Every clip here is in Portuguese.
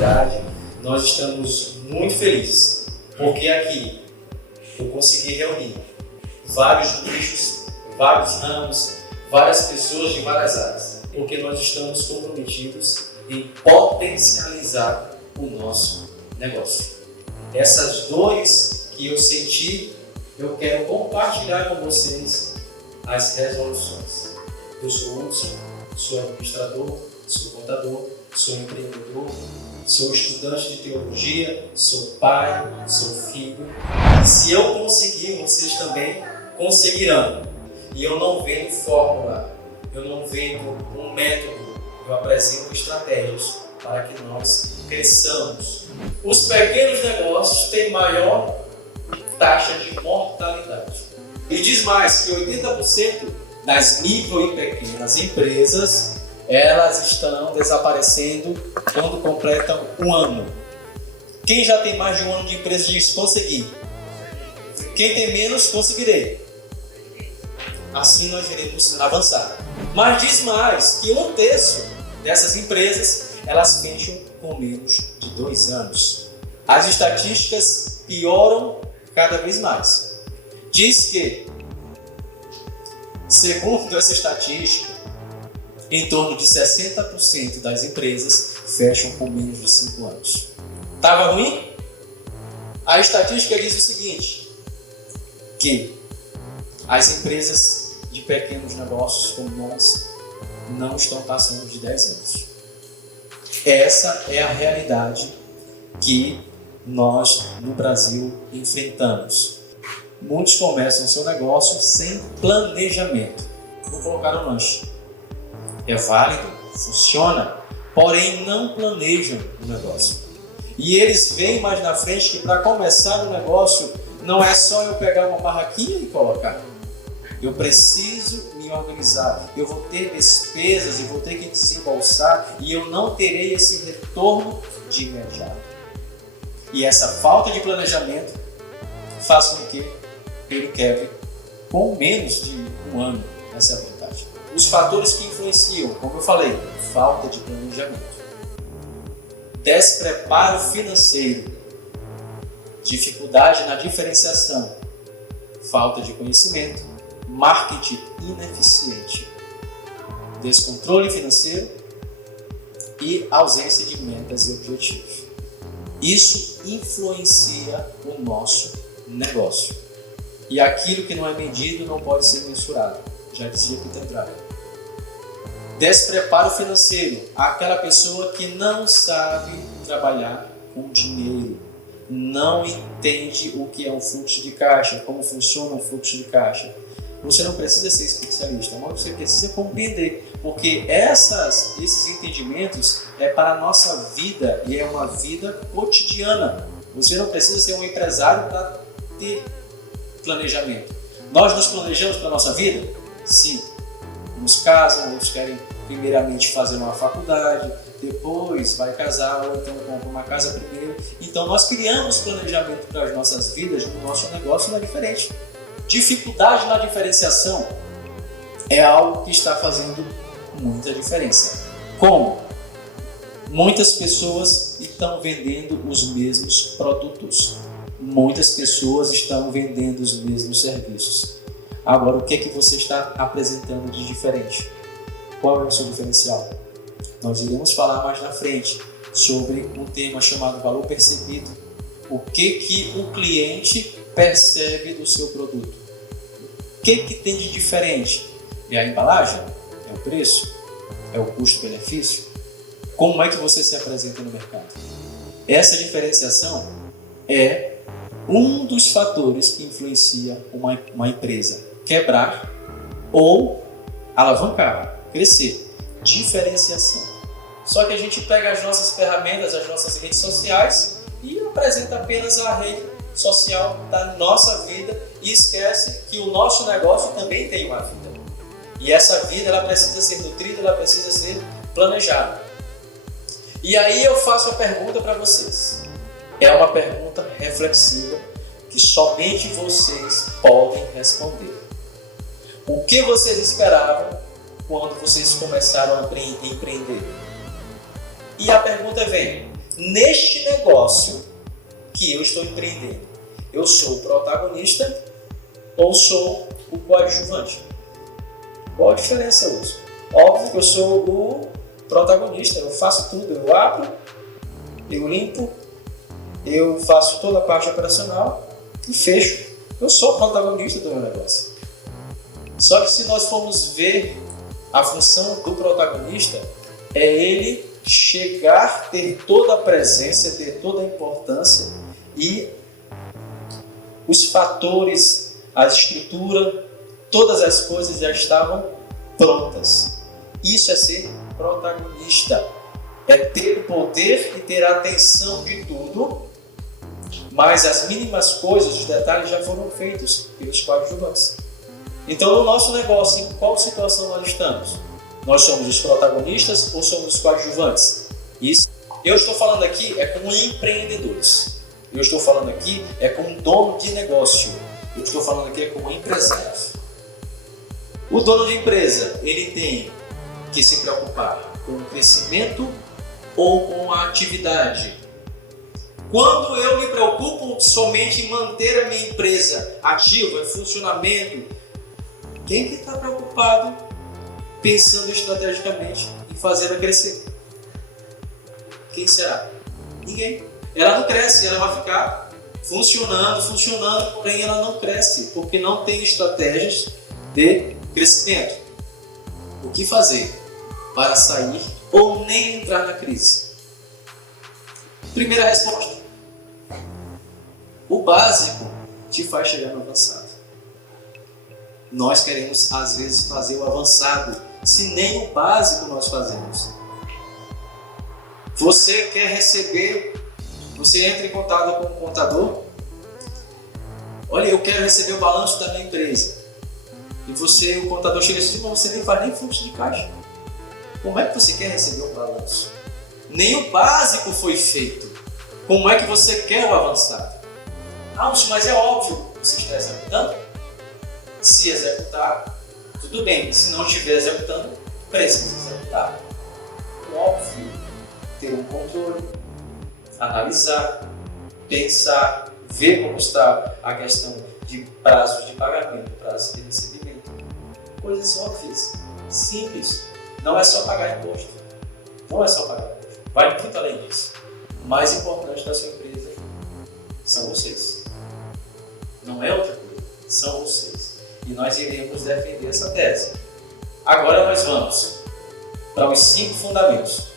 comunidade, nós estamos muito felizes, porque aqui eu consegui reunir vários nichos, vários ramos, várias pessoas de várias áreas, porque nós estamos comprometidos em potencializar o nosso negócio. Essas dores que eu senti, eu quero compartilhar com vocês as resoluções. Eu sou Hudson, sou administrador, sou contador, sou empreendedor, sou estudante de teologia, sou pai, sou filho. E se eu conseguir, vocês também conseguirão. E eu não vendo fórmula, eu não vendo um método, eu apresento estratégias para que nós cresçamos. Os pequenos negócios têm maior taxa de mortalidade. E diz mais que 80% das micro e pequenas empresas, elas estão desaparecendo quando completam um ano. Quem já tem mais de um ano de empresa diz consegui. Quem tem menos, conseguirei. Assim nós iremos avançar. Mas diz mais que 1/3 dessas empresas, elas fecham com menos de 2 anos. As estatísticas pioram cada vez mais. Diz que, segundo essa estatística, em torno de 60% das empresas fecham com menos de 5 anos. Estava ruim? A estatística diz o seguinte, que as empresas de pequenos negócios como nós não estão passando de 10 anos. Essa é a realidade que nós no Brasil enfrentamos. Muitos começam seu negócio sem planejamento. Vou colocar um lanche. É válido, funciona, porém não planejam o negócio. E eles veem mais na frente que para começar o negócio não é só eu pegar uma barraquinha e colocar. Eu preciso me organizar, eu vou ter despesas e vou ter que desembolsar e eu não terei esse retorno de imediato. E essa falta de planejamento faz com que ele quebre com menos de um ano, essa é a verdade. Os fatores que influenciam, como eu falei, falta de planejamento, despreparo financeiro, dificuldade na diferenciação, falta de conhecimento, marketing ineficiente, descontrole financeiro e ausência de metas e objetivos. Isso influencia o nosso negócio. E aquilo que não é medido não pode ser mensurado, já dizia Peter Drucker. Despreparo financeiro, aquela pessoa que não sabe trabalhar com dinheiro, não entende o que é um fluxo de caixa, como funciona um fluxo de caixa. Você não precisa ser especialista, mas você precisa compreender, porque esses entendimentos é para a nossa vida e é uma vida cotidiana. Você não precisa ser um empresário para ter planejamento. Nós nos planejamos para a nossa vida? Sim. Uns casam, outros querem primeiramente fazer uma faculdade, depois vai casar ou então compra uma casa primeiro. Então nós criamos planejamento para as nossas vidas, no nosso negócio não é diferente. Dificuldade na diferenciação é algo que está fazendo muita diferença. Como? Muitas pessoas estão vendendo os mesmos produtos. Muitas pessoas estão vendendo os mesmos serviços. Agora, o que é que você está apresentando de diferente? Qual é o seu diferencial? Nós iremos falar mais na frente sobre um tema chamado valor percebido. O que o cliente percebe do seu produto? O que tem de diferente? É a embalagem? É o preço? É o custo-benefício? Como é que você se apresenta no mercado? Essa diferenciação é um dos fatores que influencia uma empresa quebrar ou alavancar, crescer. Diferenciação. Só que a gente pega as nossas ferramentas, as nossas redes sociais e apresenta apenas a rede social da nossa vida e esquece que o nosso negócio também tem uma vida. E essa vida ela precisa ser nutrida, ela precisa ser planejada. E aí eu faço a pergunta para vocês. É uma pergunta reflexiva que somente vocês podem responder. O que vocês esperavam quando vocês começaram a empreender? E a pergunta vem, neste negócio que eu estou empreendendo, eu sou o protagonista ou sou o coadjuvante? Qual a diferença, Lúcio? Óbvio que eu sou o protagonista, eu faço tudo, eu abro, eu limpo, eu faço toda a parte operacional e fecho. Eu sou o protagonista do meu negócio. Só que se nós formos ver a função do protagonista, é ele chegar, ter toda a presença, ter toda a importância e os fatores, a estrutura, todas as coisas já estavam prontas. Isso é ser protagonista. É ter o poder e ter a atenção de tudo, mas as mínimas coisas, os detalhes já foram feitos pelos coadjuvantes. Então, no nosso negócio, em qual situação nós estamos? Nós somos os protagonistas ou somos os coadjuvantes? Isso. Eu estou falando aqui com empreendedores. Eu estou falando aqui com um dono de negócio. Eu estou falando aqui com empresários. O dono de empresa, ele tem que se preocupar com o crescimento ou com a atividade. Quando eu me preocupo somente em manter a minha empresa ativa, em funcionamento, quem que está preocupado pensando estrategicamente em fazê-la crescer? Quem será? Ninguém. Ela não cresce, ela vai ficar funcionando, porém ela não cresce, porque não tem estratégias de crescimento. O que fazer para sair ou nem entrar na crise? Primeira resposta: o básico te faz chegar no avançado. Nós queremos, às vezes, fazer o avançado, se nem o básico nós fazemos. Você quer receber, você entra em contato com o contador. Olha, eu quero receber o balanço da minha empresa. E o contador chega assim, mas você nem faz nem fluxo de caixa. Como é que você quer receber o balanço? Nem o básico foi feito. Como é que você quer o avançado? Mas é óbvio, você está executando? Se executar, tudo bem. Se não estiver executando, precisa executar. Óbvio, ter um controle, analisar, pensar, ver como está a questão de prazos de pagamento, prazos de recebimento. Coisas óbvias, simples. Não é só pagar imposto. Não é só pagar imposto. Vai muito além disso. O mais importante da sua empresa são vocês. Não é outra coisa. São vocês. E nós iremos defender essa tese. Agora nós vamos para os 5 fundamentos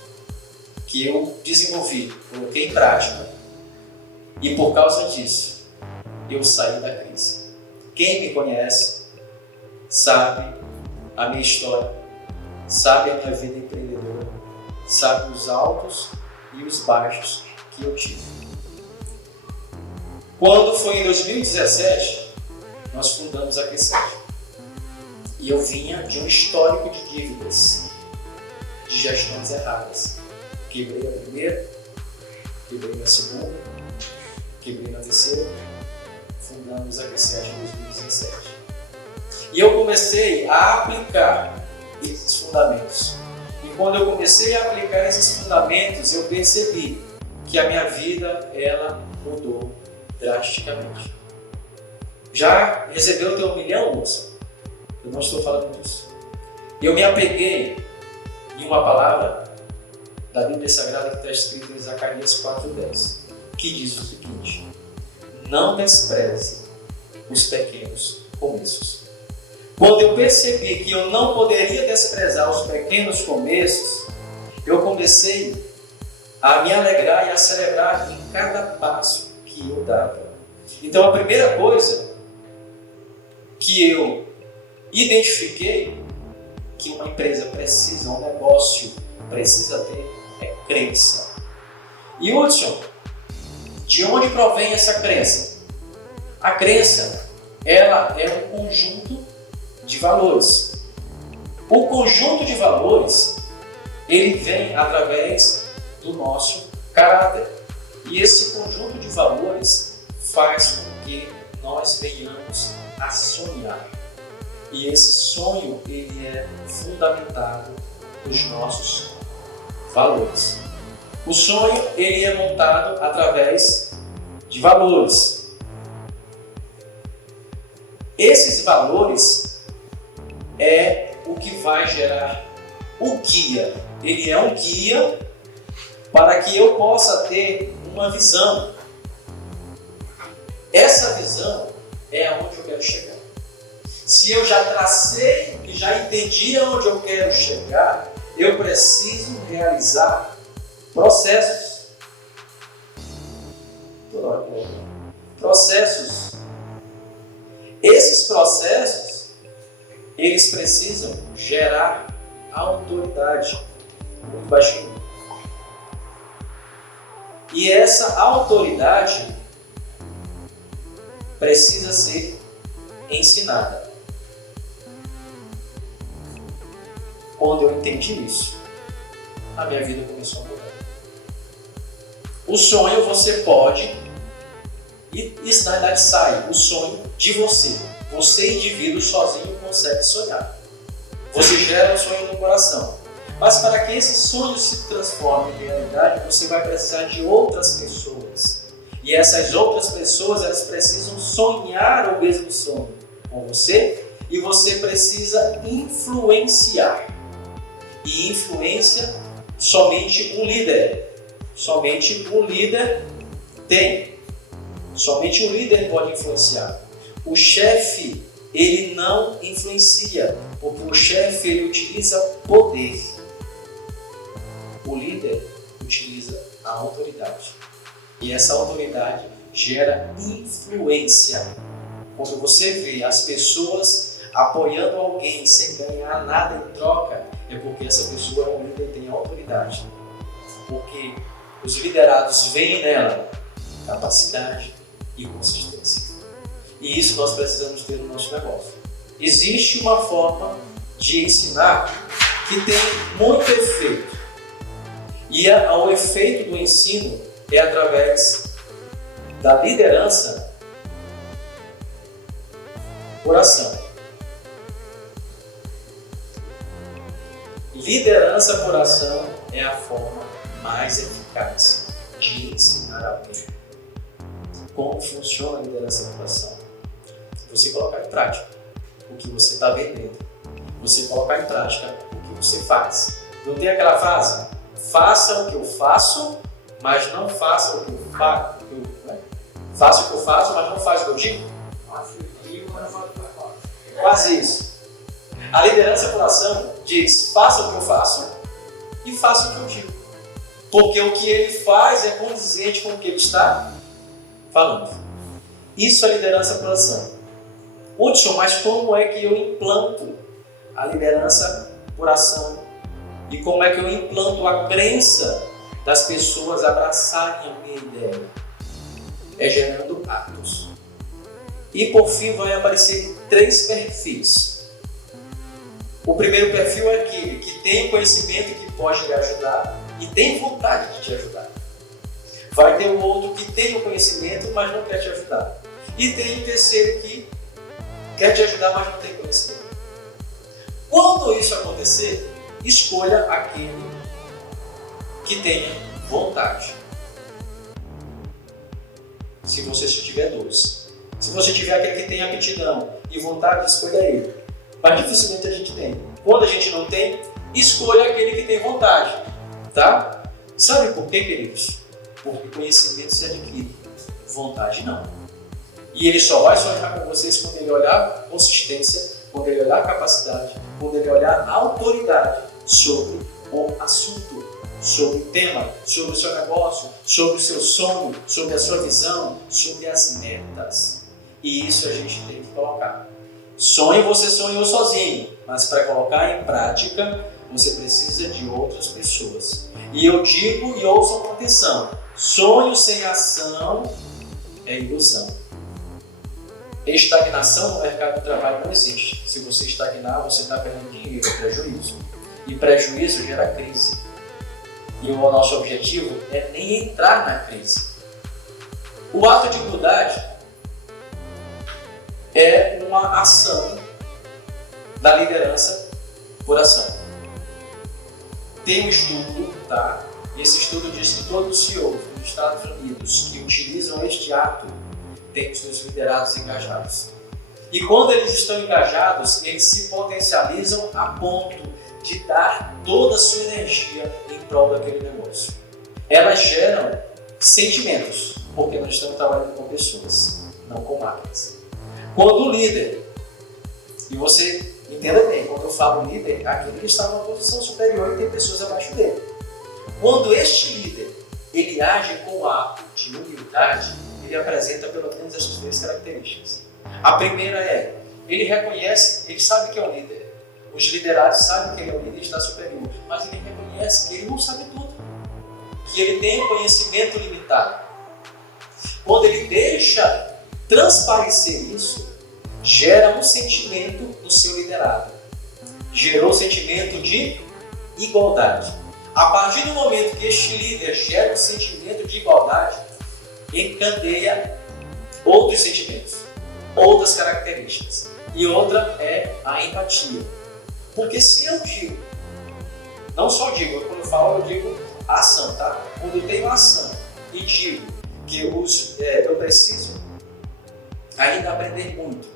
que eu desenvolvi, coloquei em prática. E por causa disso, eu saí da crise. Quem me conhece sabe a minha história, sabe a minha vida empreendedora, sabe os altos e os baixos que eu tive. Quando foi em 2017, nós fundamos a Q7. E eu vinha de um histórico de dívidas, de gestões erradas. Quebrei a primeira, quebrei a segunda, quebrei na terceira, fundamos a Q7 em 2017. E eu comecei a aplicar esses fundamentos. E quando eu comecei a aplicar esses fundamentos, eu percebi que a minha vida, ela mudou drasticamente. Já recebeu o teu 1 milhão, moça? Eu não estou falando disso. Eu me apeguei em uma palavra da Bíblia Sagrada que está escrita em Zacarias 4:10, que diz o seguinte: não despreze os pequenos começos. Quando eu percebi que eu não poderia desprezar os pequenos começos, eu comecei a me alegrar e a celebrar em cada passo que eu dava. Então a primeira coisa que eu identifiquei que uma empresa precisa, um negócio precisa ter, é crença. E Hudson, de onde provém essa crença? A crença, ela é um conjunto de valores. O conjunto de valores, ele vem através do nosso caráter. E esse conjunto de valores faz com que nós venhamos a sonhar. E esse sonho, ele é fundamentado nos nossos valores. O sonho ele é montado através de valores. Esses valores é o que vai gerar o guia. Ele é um guia para que eu possa ter uma visão. Essa visão é aonde eu quero chegar. Se eu já tracei e já entendi aonde eu quero chegar, eu preciso realizar processos. Processos. Esses processos, eles precisam gerar autoridade. Muito baixinho. E essa autoridade precisa ser ensinada. Quando eu entendi isso, a minha vida começou a mudar. O sonho você pode, e isso na verdade sai, o sonho de você. Você, indivíduo, sozinho consegue sonhar. Você gera um sonho no coração. Mas para que esse sonho se transforme em realidade, você vai precisar de outras pessoas. E essas outras pessoas, elas precisam sonhar o mesmo sonho com você, e você precisa influenciar. E influência somente um líder. Somente um líder tem. Somente um líder pode influenciar. O chefe, ele não influencia, porque o chefe ele utiliza poder. O líder utiliza a autoridade. E essa autoridade gera influência. Quando você vê as pessoas apoiando alguém sem ganhar nada em troca, é porque essa pessoa é um líder e tem autoridade. Porque os liderados veem nela capacidade e consistência. E isso nós precisamos ter no nosso negócio. Existe uma forma de ensinar que tem muito efeito. E o efeito do ensino é através da liderança por ação. Liderança por ação é a forma mais eficaz de ensinar alguém. Como funciona a liderança por ação? Você colocar em prática o que você está vendendo. Você colocar em prática o que você faz. Não tem aquela frase? Faça o que eu faço, mas não faça o que eu faço. Faça o que eu faço, mas não faz o que eu digo? Quase isso. A liderança por ação diz: faça o que eu faço e faça o que eu digo. Porque o que ele faz é condizente com o que ele está falando. Isso é liderança por ação. Hudson, mas como é que eu implanto a liderança por ação? E como é que eu implanto a crença das pessoas abraçarem a minha ideia? É gerando atos. E por fim vai aparecer 3 perfis. O primeiro perfil é aquele que tem conhecimento que pode lhe ajudar e tem vontade de te ajudar. Vai ter o outro que tem o conhecimento, mas não quer te ajudar. E tem o terceiro que quer te ajudar, mas não tem conhecimento. Quando isso acontecer, escolha aquele que tenha vontade. Se você só tiver 2. Se você tiver aquele que tem aptidão e vontade, escolha ele. Mas dificilmente a gente tem. Quando a gente não tem, escolha aquele que tem vontade. Tá? Sabe por quê, queridos? Porque conhecimento se adquire. Vontade não. E ele só vai sonhar com vocês quando ele olhar consistência, quando ele olhar capacidade, quando ele olhar autoridade sobre o assunto, sobre o tema, sobre o seu negócio, sobre o seu sonho, sobre a sua visão, sobre as metas. E isso a gente tem que colocar. Sonho você sonhou sozinho, mas para colocar em prática, você precisa de outras pessoas. E eu digo e ouçam com atenção: sonho sem ação é ilusão. Estagnação no mercado de trabalho não existe. Se você estagnar, você está perdendo dinheiro, é prejuízo. E prejuízo gera crise. E o nosso objetivo é nem entrar na crise. O ato de humildade é uma ação da liderança por ação. Tem um estudo, tá? Esse estudo diz que todos os CEOs nos Estados Unidos que utilizam este ato têm os seus liderados engajados. E quando eles estão engajados, eles se potencializam a ponto de dar toda a sua energia em prol daquele negócio. Elas geram sentimentos, porque nós estamos trabalhando com pessoas, não com máquinas. Quando o líder, e você entenda bem, quando eu falo líder, aquele que está numa posição superior e tem pessoas abaixo dele. Quando este líder, ele age com o ato de humildade, ele apresenta pelo menos essas três características. A primeira é, ele reconhece, ele sabe que é um líder. Os liderados sabem que ele é um líder e está superior, mas ele reconhece que ele não sabe tudo, que ele tem conhecimento limitado. Quando ele deixa transparecer isso, gera um sentimento no seu liderado. Gerou um sentimento de igualdade. A partir do momento que este líder gera um sentimento de igualdade, encadeia outros sentimentos, outras características. E outra é a empatia. Porque se eu digo, não só digo, quando eu falo, eu digo ação, tá? Quando eu tenho ação e digo que eu preciso ainda aprender muito,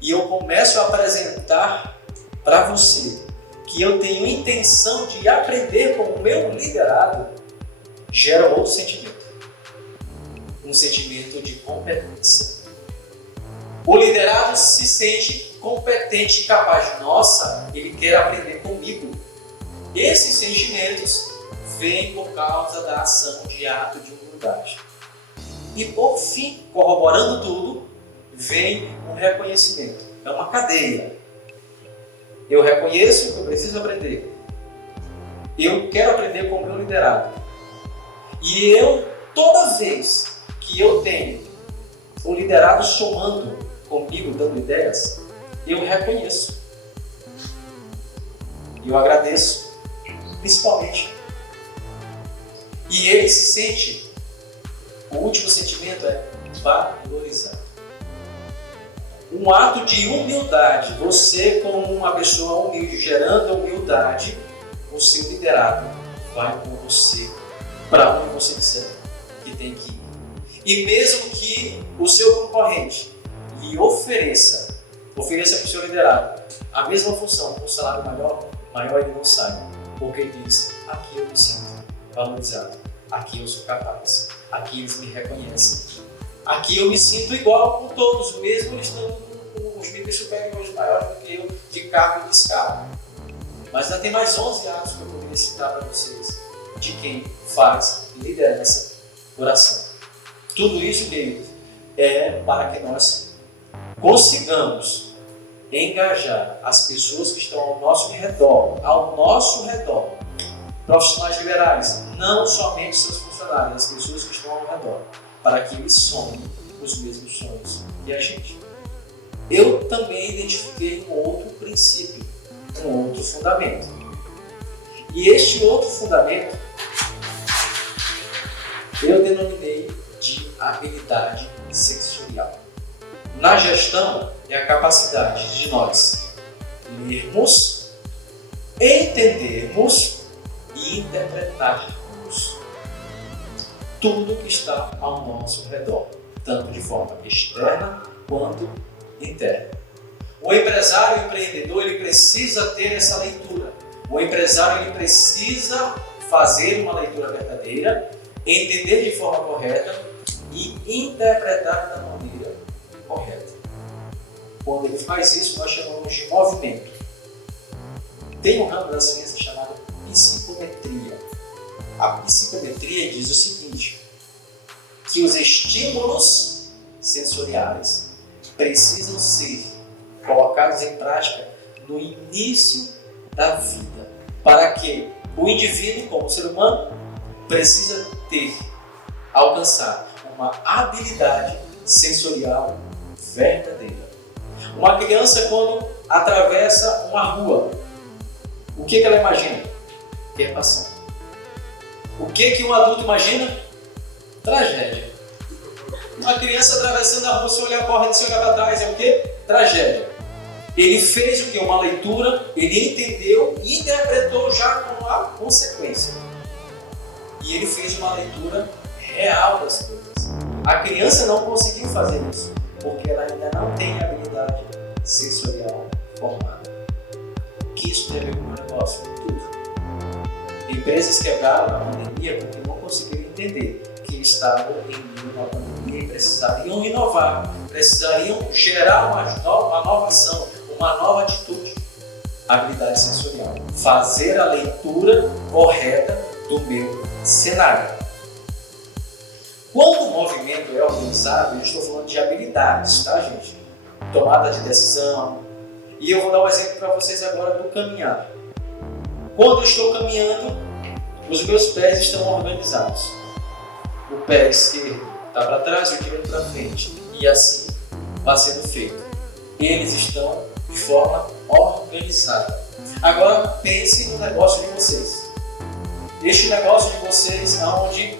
e eu começo a apresentar para você que eu tenho intenção de aprender com o meu liderado, gera outro sentimento. Um sentimento de competência. O liderado se sente competente e capaz. Nossa, ele quer aprender comigo. Esses sentimentos vêm por causa da ação de ato de humildade. E por fim, corroborando tudo, vem um reconhecimento. É uma cadeia. Eu reconheço que eu preciso aprender. Eu quero aprender com o meu liderado. E eu, toda vez que eu tenho o liderado somando comigo, dando ideias, eu reconheço. E eu agradeço, principalmente. E ele se sente, o último sentimento é valorizar. Um ato de humildade, você como uma pessoa humilde, gerando humildade, o seu liderado vai com você para onde você disser que tem que ir. E mesmo que o seu concorrente lhe ofereça para o seu liderado a mesma função com um salário maior ele não sai, porque ele diz, aqui eu me sinto valorizado, aqui eu sou capaz, aqui eles me reconhecem, aqui eu me sinto igual com todos, mesmo eles estando com os níveis superiores maiores do que eu, de cargo e de escala. Mas ainda tem mais 11 atos que eu poderia citar para vocês, de quem faz liderança por ação. Tudo isso, queridos, é para que nós consigamos engajar as pessoas que estão ao nosso redor, profissionais liberais, não somente seus funcionários, as pessoas que estão ao redor, para que eles sonhem os mesmos sonhos que a gente. Eu também identifiquei um outro princípio, um outro fundamento. E este outro fundamento eu denominei de habilidade sensorial. Na gestão é a capacidade de nós lermos, entendermos e interpretarmos tudo que está ao nosso redor, tanto de forma externa quanto interna. O empresário, o empreendedor, ele precisa ter essa leitura. O empresário, ele precisa fazer uma leitura verdadeira, entender de forma correta e interpretar da maneira correta. Quando ele faz isso, nós chamamos de movimento. Tem um ramo da ciência chamado psicometria. A psicometria diz o seguinte, que os estímulos sensoriais precisam ser colocados em prática no início da vida, para que o indivíduo, como ser humano, precisa alcançar uma habilidade sensorial verdadeira. Uma criança, quando atravessa uma rua, o que ela imagina? Quer passar. O que um adulto imagina? Tragédia. Uma criança atravessando a rua, se olhar correndo, se olhar para trás, é o quê? Tragédia. Ele fez o quê? Uma leitura, ele entendeu e interpretou já com a consequência. e ele fez uma leitura real das coisas. A criança não conseguiu fazer isso, porque ela ainda não tem a habilidade sensorial formada. O que isso tem a ver com o meu negócio? Tudo. Empresas quebraram na pandemia porque não conseguiram entender que estavam em uma pandemia e precisariam inovar, precisariam gerar uma nova ação, uma nova atitude. Habilidade sensorial. Fazer a leitura correta do meu cenário. Quando o movimento é organizado, eu estou falando de habilidades, tá, gente? Tomada de decisão. E eu vou dar um exemplo para vocês agora do caminhar. Quando eu estou caminhando, os meus pés estão organizados. O pé esquerdo está para trás, o direito para frente. E assim vai sendo feito. Eles estão de forma organizada. Agora pense no negócio de vocês. Este negócio de vocês é onde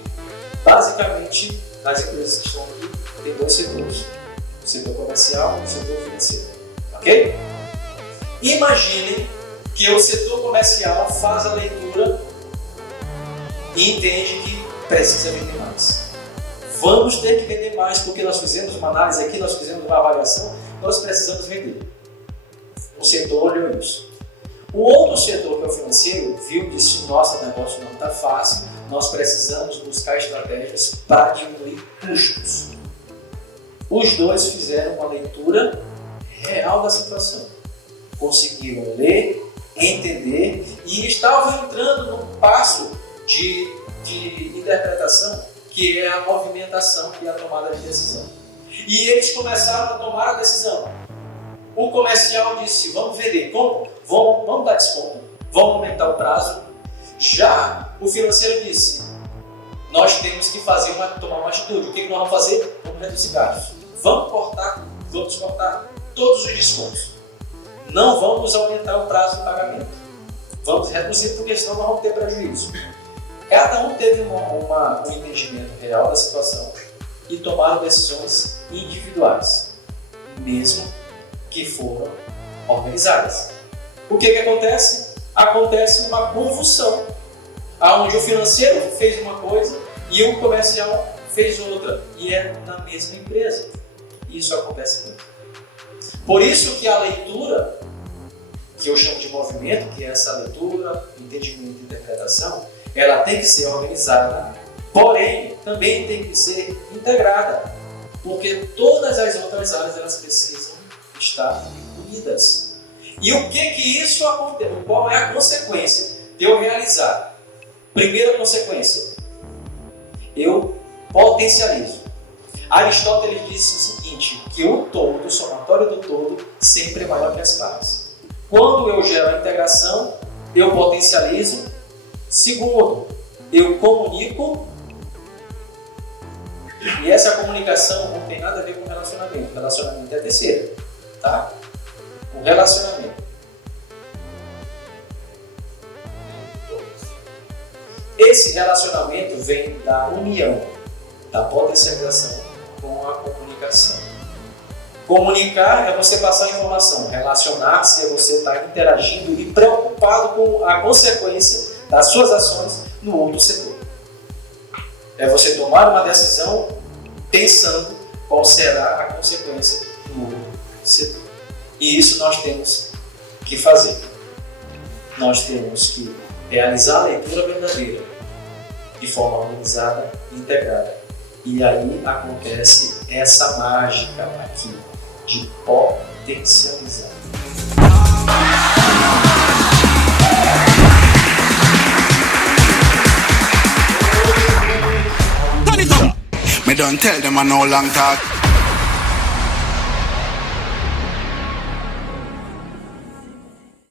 basicamente as empresas que estão aqui têm dois setores. O setor comercial e o setor financeiro. Ok? Imaginem que o setor comercial faz a leitura e entende que precisa vender mais. Vamos ter que vender mais porque nós fizemos uma análise aqui, nós fizemos uma avaliação, nós precisamos vender. Um setor olhou isso. O outro setor, que é o financeiro, viu que disse: nosso negócio não está fácil, nós precisamos buscar estratégias para diminuir custos. Os dois fizeram uma leitura real da situação. Conseguiram ler, entender e estavam entrando num passo de interpretação, que é a movimentação, que é a tomada de decisão. E eles começaram a tomar a decisão. O comercial disse: vamos vender, como? Vamos dar desconto, vamos aumentar o prazo. Já o financeiro disse: nós temos que tomar uma atitude. O que nós vamos fazer? Vamos reduzir gastos. Vamos cortar todos os descontos. Não vamos aumentar o prazo de pagamento. Vamos reduzir, porque senão nós vamos ter prejuízo. Cada um teve um entendimento real da situação e tomaram decisões individuais, mesmo que foram organizadas. O que acontece? Acontece uma convulsão, onde o financeiro fez uma coisa e o comercial fez outra, e é na mesma empresa. Isso acontece muito. Por isso que a leitura, que eu chamo de movimento, que é essa leitura, entendimento e interpretação, ela tem que ser organizada, porém também tem que ser integrada, porque todas as outras áreas elas precisam estar unidas. E o que isso acontece? Qual é a consequência de eu realizar? Primeira consequência, eu potencializo. Aristóteles disse o seguinte, que o todo, o somatório do todo, sempre é maior que as partes. Quando eu gero a integração, eu potencializo. Segundo, eu comunico. E essa comunicação não tem nada a ver com relacionamento. O relacionamento é a terceira. Tá? O relacionamento. Esse relacionamento vem da união, da potencialização com a comunicação. Comunicar é você passar informação. Relacionar-se é você estar interagindo e preocupado com a consequência das suas ações no outro setor. É você tomar uma decisão pensando qual será a consequência no outro setor. E isso nós temos que fazer. Nós temos que realizar a leitura verdadeira de forma organizada e integrada. E aí acontece essa mágica aqui de potencializar. Me don't tell them I no long talk.